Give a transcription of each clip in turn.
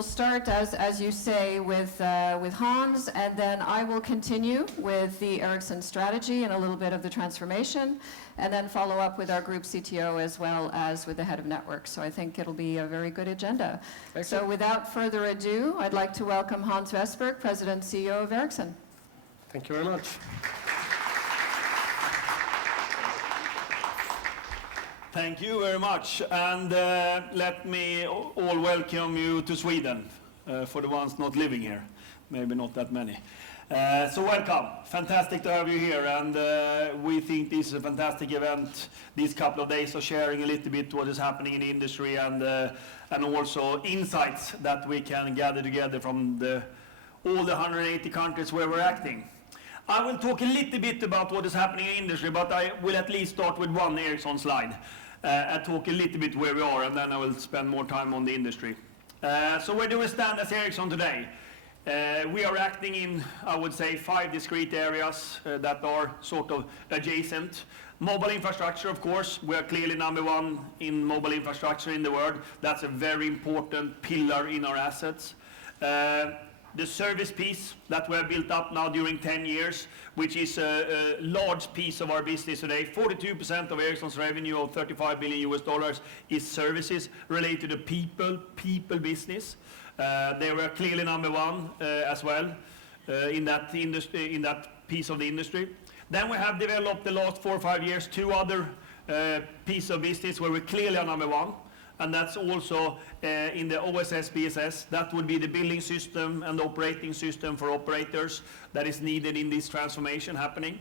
we'll start, as you say, with Hans, and then I will continue with the Ericsson strategy and a little bit of the transformation, and then follow up with our group CTO as well as with the head of network. So I think it'll be a very good agenda. Excellent. So without further ado, I'd like to welcome Hans Vestberg, President and CEO of Ericsson. Thank you very much. Thank you very much, and let me all welcome you to Sweden, for the ones not living here, maybe not that many. So welcome, fantastic to have you here, and we think this is a fantastic event, these couple of days of sharing a little bit what is happening in the industry, and also insights that we can gather together from all the 180 countries where we're acting. I will talk a little bit about what is happening in the industry, but I will at least start with one Ericsson slide and talk a little bit where we are, and then I will spend more time on the industry. So where do we stand as Ericsson today? We are acting in, I would say, 5 discrete areas that are sort of adjacent. Mobile infrastructure, of course, we are clearly number 1 in mobile infrastructure in the world. That's a very important pillar in our assets. The service piece that we have built up now during 10 years, which is a large piece of our business today. 42% of Ericsson's revenue of $35 billion is services related to people business. They were clearly number 1 as well in that industry, in that piece of the industry. Then we have developed the last 4 or 5 years 2 other pieces of business where we clearly are number 1. And that's also in the OSS, BSS. That would be the billing system and operating system for operators that is needed in this transformation happening.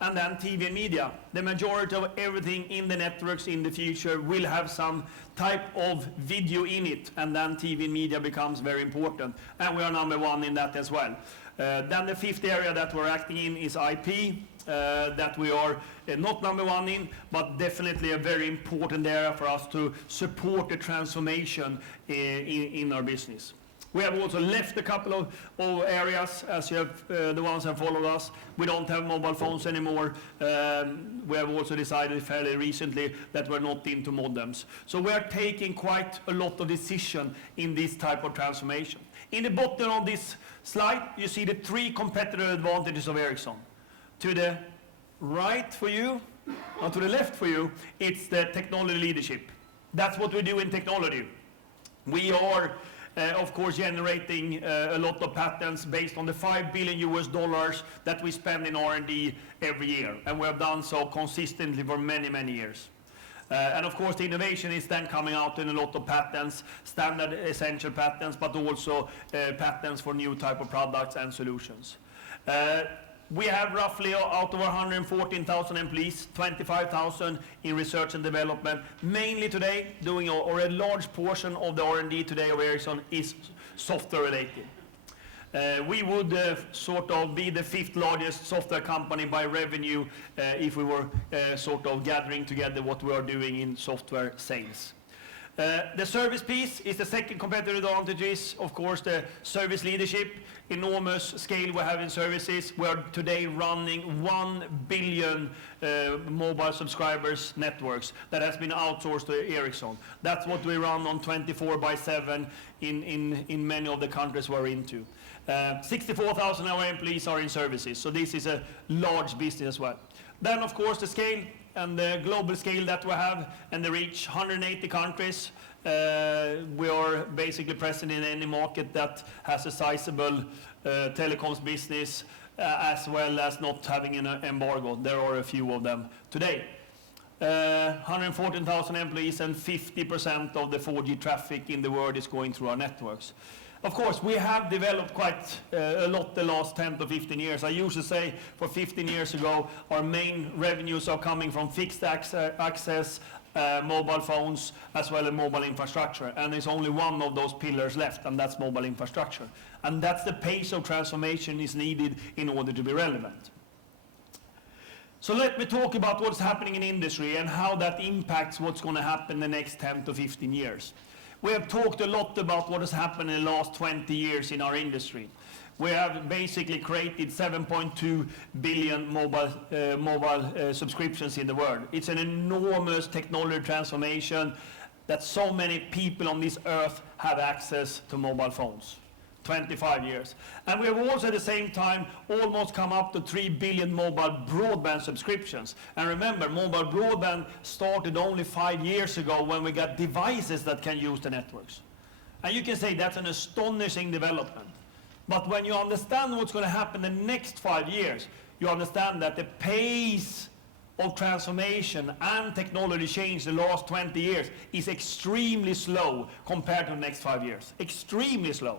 And then TV and media. The majority of everything in the networks in the future will have some type of video in it, and then TV and media becomes very important. And we are number 1 in that as well. Then the 5th area that we're acting in is IP. That we are not number 1 in, but definitely a very important area for us to support the transformation in our business. We have also left a couple of areas, as you have the ones who have followed us. We don't have mobile phones anymore. We have also decided fairly recently that we're not into modems. So we are taking quite a lot of decision in this type of transformation. In the bottom of this slide, you see the 3 competitive advantages of Ericsson. To the right for you, or to the left for you, it's the technology leadership. That's what we do in technology. We are, of course, generating a lot of patents based on the $5 billion that we spend in R&D every year. And we have done so consistently for many, many years. And of course, the innovation is then coming out in a lot of patents, standard essential patents, but also patents for new type of products and solutions. We have roughly, out of 114,000 employees, 25,000 in research and development. Mainly today, doing or a large portion of the R&D today of Ericsson is software related. We would sort of be the 5th largest software company by revenue if we were sort of gathering together what we are doing in software sales. The service piece is the second competitive advantage is, of course, the service leadership. Enormous scale we have in services. We are today running 1 billion mobile subscribers networks that has been outsourced to Ericsson. That's what we run on 24/7 in many of the countries we're into. 64,000 of our employees are in services, so this is a large business as well. Then, of course, the scale and the global scale that we have and the reach, 180 countries. We are basically present in any market that has a sizable telecoms business, as well as not having an embargo. There are a few of them today. 114,000 employees, and 50% of the 4G traffic in the world is going through our networks. Of course, we have developed quite a lot the last 10 to 15 years. I used to say for 15 years ago, our main revenues are coming from fixed access, mobile phones, as well as mobile infrastructure. And there's only one of those pillars left, and that's mobile infrastructure. And that's the pace of transformation is needed in order to be relevant. So let me talk about what's happening in industry and how that impacts what's going to happen the next 10 to 15 years. We have talked a lot about what has happened in the last 20 years in our industry. We have basically created 7.2 billion mobile subscriptions in the world. It's an enormous technology transformation, that so many people on this earth have access to mobile phones. 25 years. And we have also at the same time almost come up to 3 billion mobile broadband subscriptions. And remember, mobile broadband started only 5 years ago when we got devices that can use the networks. And you can say that's an astonishing development. But when you understand what's going to happen in the next 5 years, you understand that the pace of transformation and technology change the last 20 years is extremely slow compared to the next 5 years. Extremely slow.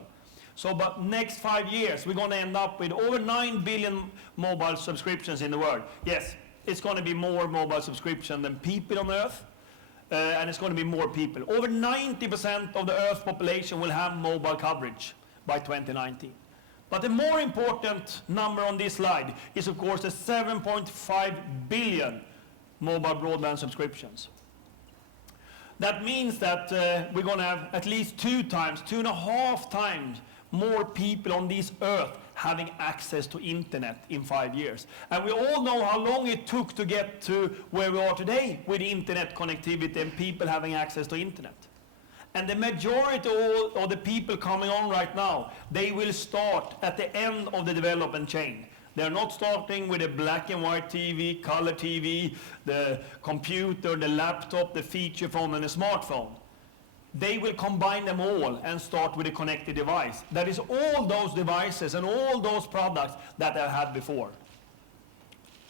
So, but next 5 years, we're going to end up with over 9 billion mobile subscriptions in the world. Yes, it's going to be more mobile subscription than people on Earth, and it's going to be more people. Over 90% of the Earth population will have mobile coverage by 2019. But the more important number on this slide is, of course, the 7.5 billion mobile broadband subscriptions. That means that we're going to have at least 2.5 times more people on this earth having access to internet in 5 years. And we all know how long it took to get to where we are today with internet connectivity and people having access to internet. And the majority of the people coming on right now, they will start at the end of the development chain. They're not starting with a black and white TV, color TV, the computer, the laptop, the feature phone, and a smartphone. They will combine them all and start with a connected device. That is all those devices and all those products that I had before.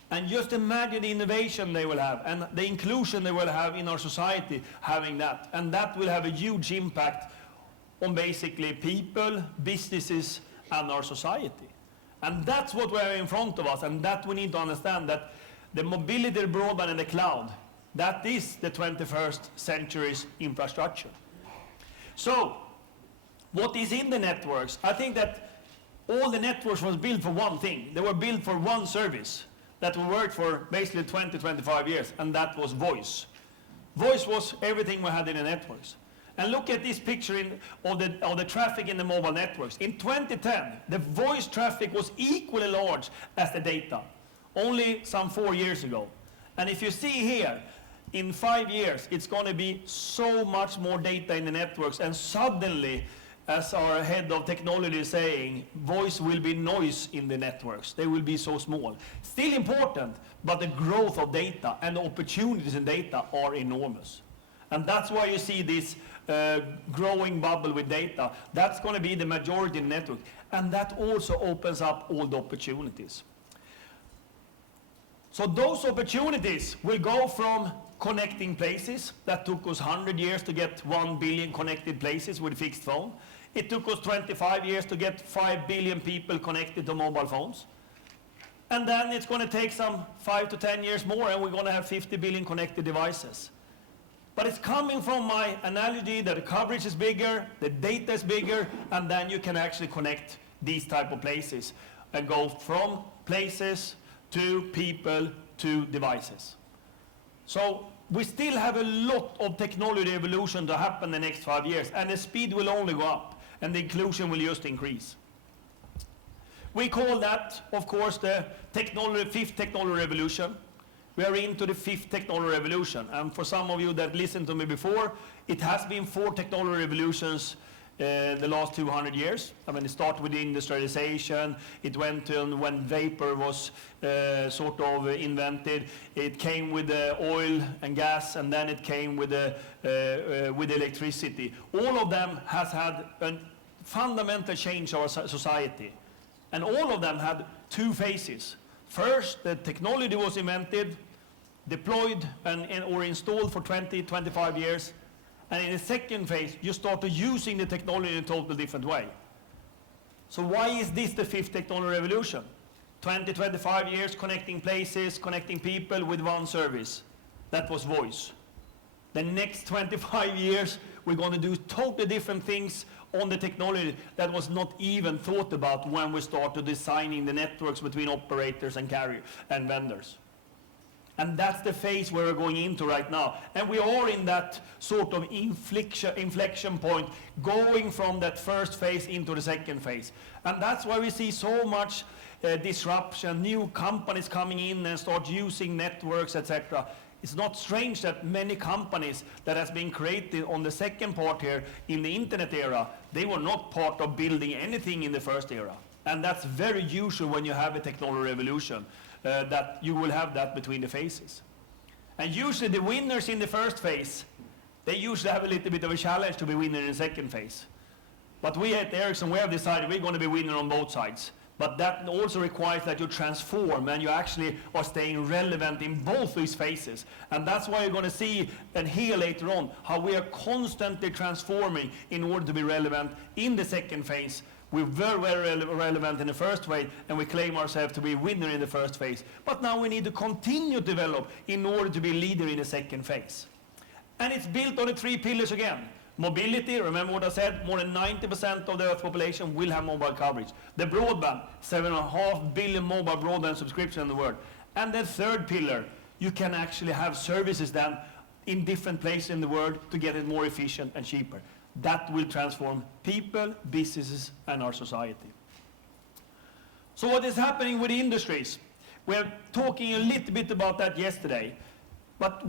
And just imagine the innovation they will have and the inclusion they will have in our society having that. And that will have a huge impact on basically people, businesses, and our society. And that's what we have in front of us, and that we need to understand, that the mobility, the broadband, and the cloud, that is the 21st century's infrastructure. So, what is in the networks? I think that all the networks was built for one thing. They were built for one service that worked for basically 20, 25 years, and that was voice. Voice was everything we had in the networks. And look at this picture of the traffic in the mobile networks. In 2010, the voice traffic was equally large as the data, only some 4 years ago. And if you see here, in 5 years, it's going to be so much more data in the networks, and suddenly, as our head of technology is saying, voice will be noise in the networks. They will be so small. Still important, but the growth of data and the opportunities in data are enormous. And that's why you see this growing bubble with data. That's going to be the majority in the network. And that also opens up all the opportunities. So those opportunities will go from connecting places. That took us 100 years to get 1 billion connected places with a fixed phone. It took us 25 years to get 5 billion people connected to mobile phones. And then it's going to take some 5 to 10 years more, and we're going to have 50 billion connected devices. But it's coming from my analogy that the coverage is bigger, the data is bigger, and then you can actually connect these type of places and go from places to people to devices. So we still have a lot of technology evolution to happen the next 5 years, and the speed will only go up, and the inclusion will just increase. We call that, of course, the fifth technology revolution. We are into the fifth technology revolution, and for some of you that listened to me before, it has been 4 technology revolutions the last 200 years. I mean, it started with industrialization, it went to when vapor was sort of invented, it came with the oil and gas, and then it came with electricity. All of them has had a fundamental change of our society, and all of them had 2 phases. First, the technology was invented, deployed or installed for 20, 25 years. And in the second phase, you started using the technology in a totally different way. So why is this the fifth technology revolution? 20, 25 years connecting places, connecting people with one service. That was voice. The next 25 years, we're going to do totally different things on the technology that was not even thought about when we started designing the networks between operators and carrier and vendors. And that's the phase where we're going into right now. And we are in that sort of inflection point, going from that first phase into the second phase. And that's why we see so much disruption, new companies coming in and start using networks, etc. It's not strange that many companies that has been created on the second part here in the internet era, they were not part of building anything in the first era. And that's very usual when you have a technology revolution, that you will have that between the phases. And usually the winners in the first phase, they usually have a little bit of a challenge to be winner in the second phase. But we at Ericsson, we have decided we're going to be winner on both sides. But that also requires that you transform and you actually are staying relevant in both these phases. And that's why you're going to see and hear later on how we are constantly transforming in order to be relevant in the second phase. We're very, very relevant in the first phase, and we claim ourselves to be a winner in the first phase. But now we need to continue to develop in order to be a leader in the second phase. And it's built on the 3 pillars again. Mobility, remember what I said, more than 90% of the Earth population will have mobile coverage. The broadband, 7.5 billion mobile broadband subscriptions in the world. And the third pillar, you can actually have services then in different places in the world to get it more efficient and cheaper. That will transform people, businesses, and our society. So what is happening with the industries? We were talking a little bit about that yesterday. But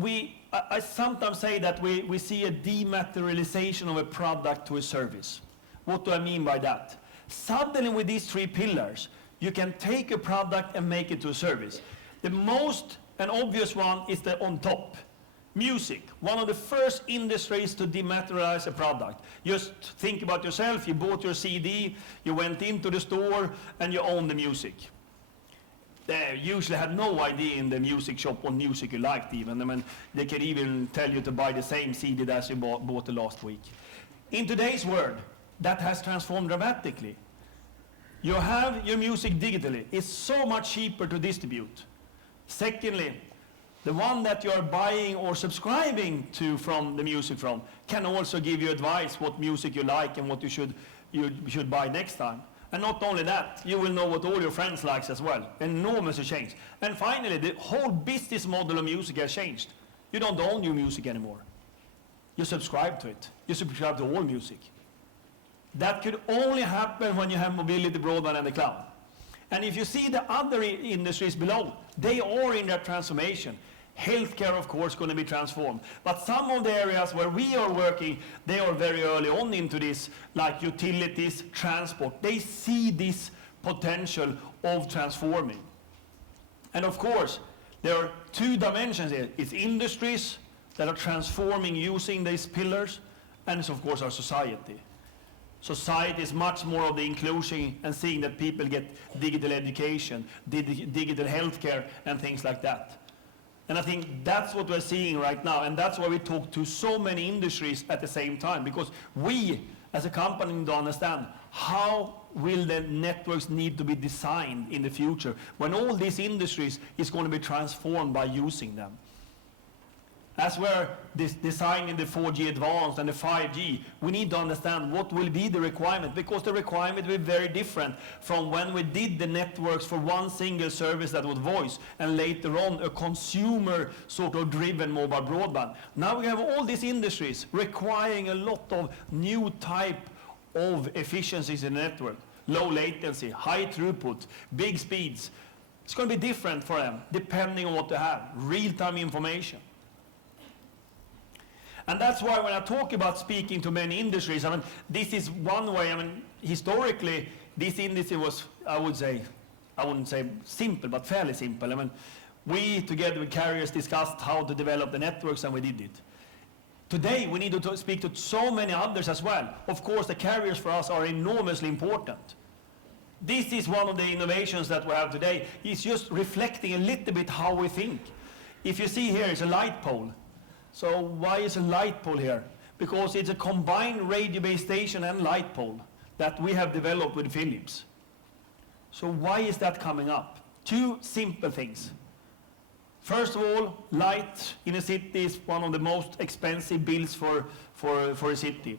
I sometimes say that we see a dematerialization of a product to a service. What do I mean by that? Suddenly with these 3 pillars, you can take a product and make it to a service. The most and obvious one is the on top. Music, one of the first industries to dematerialize a product. Just think about yourself, you bought your CD, you went into the store, and you own the music. They usually had no idea in the music shop what music you liked even. I mean, they can even tell you to buy the same CD that you bought the last week. In today's world, that has transformed dramatically. You have your music digitally. It's so much cheaper to distribute. Secondly, the one that you're buying or subscribing to from the music from can also give you advice what music you like and what you should buy next time. And not only that, you will know what all your friends like as well. Enormous change. And finally, the whole business model of music has changed. You don't own your music anymore. You subscribe to it. You subscribe to all music. That could only happen when you have mobility, broadband, and the cloud. And if you see the other industries below, they are in that transformation. Healthcare, of course, going to be transformed. But some of the areas where we are working, they are very early on into this, like utilities, transport. They see this potential of transforming. And of course, there are 2 dimensions here. It's industries that are transforming using these pillars, and it's of course our society. Society is much more of the inclusion and seeing that people get digital education, digital healthcare, and things like that. And I think that's what we're seeing right now, and that's why we talk to so many industries at the same time, because we, as a company, need to understand how will the networks need to be designed in the future when all these industries is going to be transformed by using them. As we're designing the 4G Advanced and the 5G, we need to understand what will be the requirement, because the requirement will be very different from when we did the networks for one single service that was voice, and later on a consumer sort of driven mobile broadband. Now we have all these industries requiring a lot of new type of efficiencies in the network. Low latency, high throughput, big speeds. It's going to be different for them depending on what they have, real-time information. And that's why when I talk about speaking to many industries, I mean, this is one way. I mean, historically, this industry was, I wouldn't say simple, but fairly simple. I mean, we, together with carriers, discussed how to develop the networks, and we did it. Today, we need to speak to so many others as well. Of course, the carriers for us are enormously important. This is one of the innovations that we have today. It's just reflecting a little bit how we think. If you see here, it's a light pole. So why is a light pole here? Because it's a combined radio base station and light pole that we have developed with Philips. So why is that coming up? 2 simple things. First of all, light in a city is one of the most expensive bills for a city.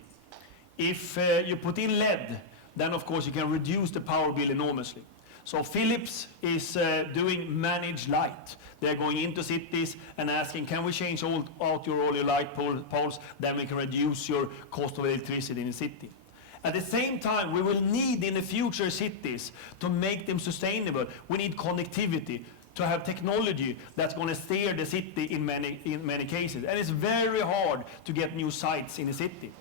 If you put in LED, then of course you can reduce the power bill enormously. So Philips is doing managed light. They're going into cities and asking, can we change all your light poles, then we can reduce your cost of electricity in the city. At the same time, we will need in the future cities to make them sustainable. We need connectivity to have technology that's going to steer the city in many cases. And it's very hard to get new sites in a city.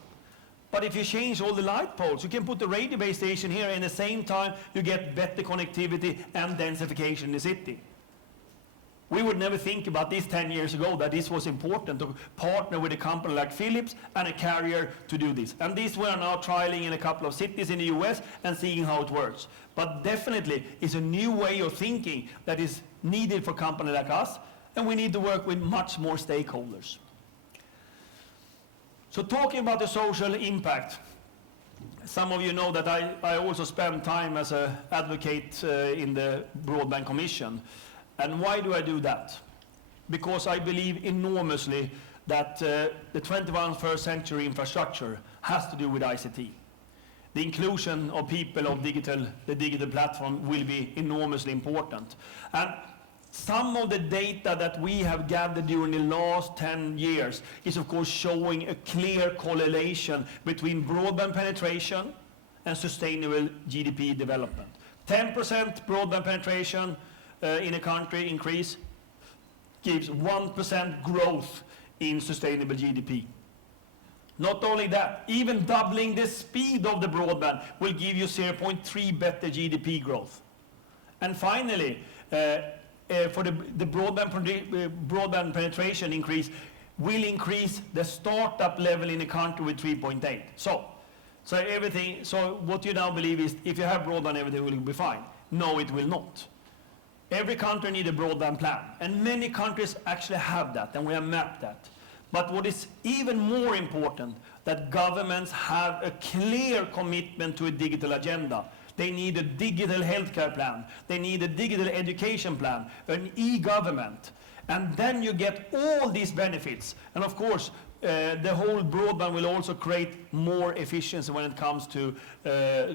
But if you change all the light poles, you can put the radio base station here, and at the same time you get better connectivity and densification in the city. We would never think about this 10 years ago, that this was important to partner with a company like Philips and a carrier to do this. And this we are now trialing in a couple of cities in the US and seeing how it works. But definitely it's a new way of thinking that is needed for a company like us, and we need to work with much more stakeholders. So talking about the social impact, some of you know that I also spend time as an advocate in the Broadband Commission. And why do I do that? Because I believe enormously that the 21st century infrastructure has to do with ICT. The inclusion of people of the digital platform will be enormously important. And some of the data that we have gathered during the last 10 years is of course showing a clear correlation between broadband penetration and sustainable GDP development. 10% broadband penetration in a country increase gives 1% growth in sustainable GDP. Not only that, even doubling the speed of the broadband will give you 0.3 better GDP growth. And finally, for the broadband penetration increase will increase the startup level in the country with 3.8. So what you now believe is if you have broadband, everything will be fine. No, it will not. Every country needs a broadband plan, and many countries actually have that, and we have mapped that. But what is even more important, that governments have a clear commitment to a digital agenda. They need a digital healthcare plan. They need a digital education plan, an e-government. And then you get all these benefits. And of course, the whole broadband will also create more efficiency when it comes to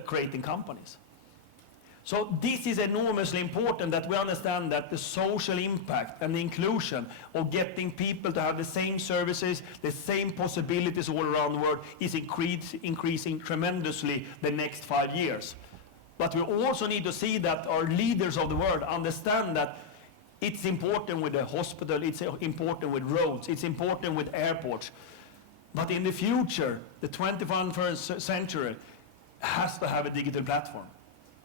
creating companies. So this is enormously important, that we understand that the social impact and the inclusion of getting people to have the same services, the same possibilities all around the world is increasing tremendously the next 5 years. But we also need to see that our leaders of the world understand that it's important with the hospital, it's important with roads, it's important with airports. But in the future, the 21st century has to have a digital platform.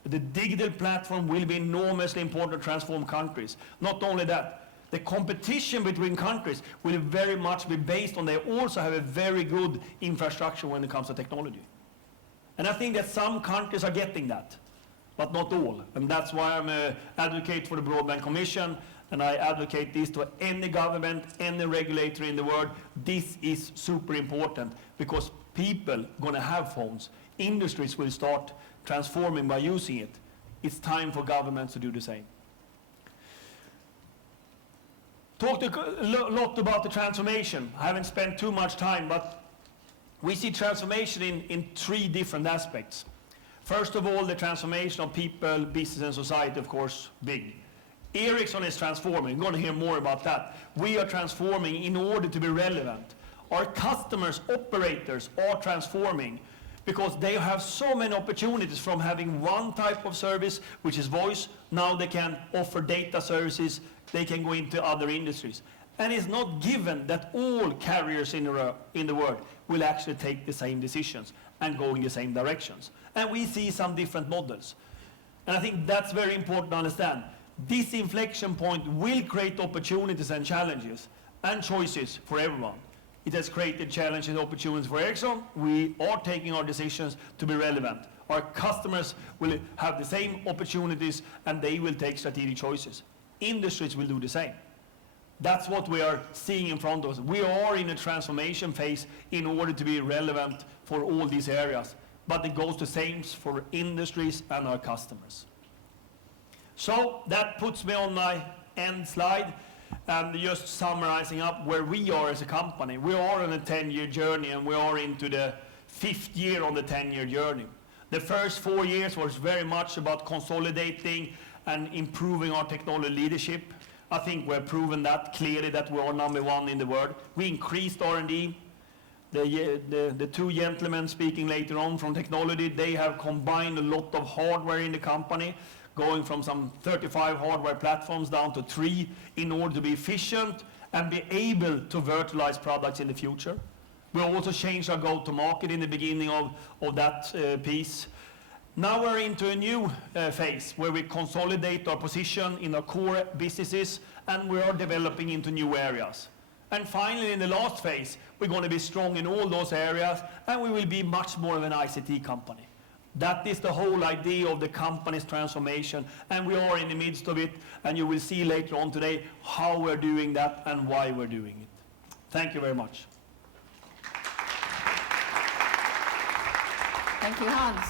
The digital platform will be enormously important to transform countries. Not only that, the competition between countries will very much be based on they also have a very good infrastructure when it comes to technology. And I think that some countries are getting that, but not all. And that's why I'm an advocate for the Broadband Commission, and I advocate this to any government, any regulator in the world. This is super important because people are going to have phones. Industries will start transforming by using it. It's time for governments to do the same. Talked a lot about the transformation. I haven't spent too much time, but we see transformation in 3 different aspects. First of all, the transformation of people, business and society, of course, big. Ericsson is transforming. You're going to hear more about that. We are transforming in order to be relevant. Our customers, operators are transforming because they have so many opportunities from having one type of service, which is voice. Now they can offer data services. They can go into other industries. And it's not given that all carriers in the world will actually take the same decisions and go in the same directions. And we see some different models. And I think that's very important to understand. This inflection point will create opportunities and challenges and choices for everyone. It has created challenges and opportunities for Ericsson. We are taking our decisions to be relevant. Our customers will have the same opportunities and they will take strategic choices. Industries will do the same. That's what we are seeing in front of us. We are in a transformation phase in order to be relevant for all these areas. But it goes the same for industries and our customers. So that puts me on my end slide. And just summarizing up where we are as a company. We are on a 10-year journey, and we are into the 5th year on the 10-year journey. The first 4 years was very much about consolidating and improving our technology leadership. I think we've proven that clearly, that we are #1 in the world. We increased R&D. The 2 gentlemen speaking later on from technology, they have combined a lot of hardware in the company, going from some 35 hardware platforms down to 3 in order to be efficient and be able to virtualize products in the future. We also changed our go-to-market in the beginning of that piece. Now we're into a new phase where we consolidate our position in our core businesses, and we are developing into new areas. And finally, in the last phase, we're going to be strong in all those areas, and we will be much more of an ICT company. That is the whole idea of the company's transformation, and we are in the midst of it, and you will see later on today how we're doing that and why we're doing it. Thank you very much. Thank you, Hans.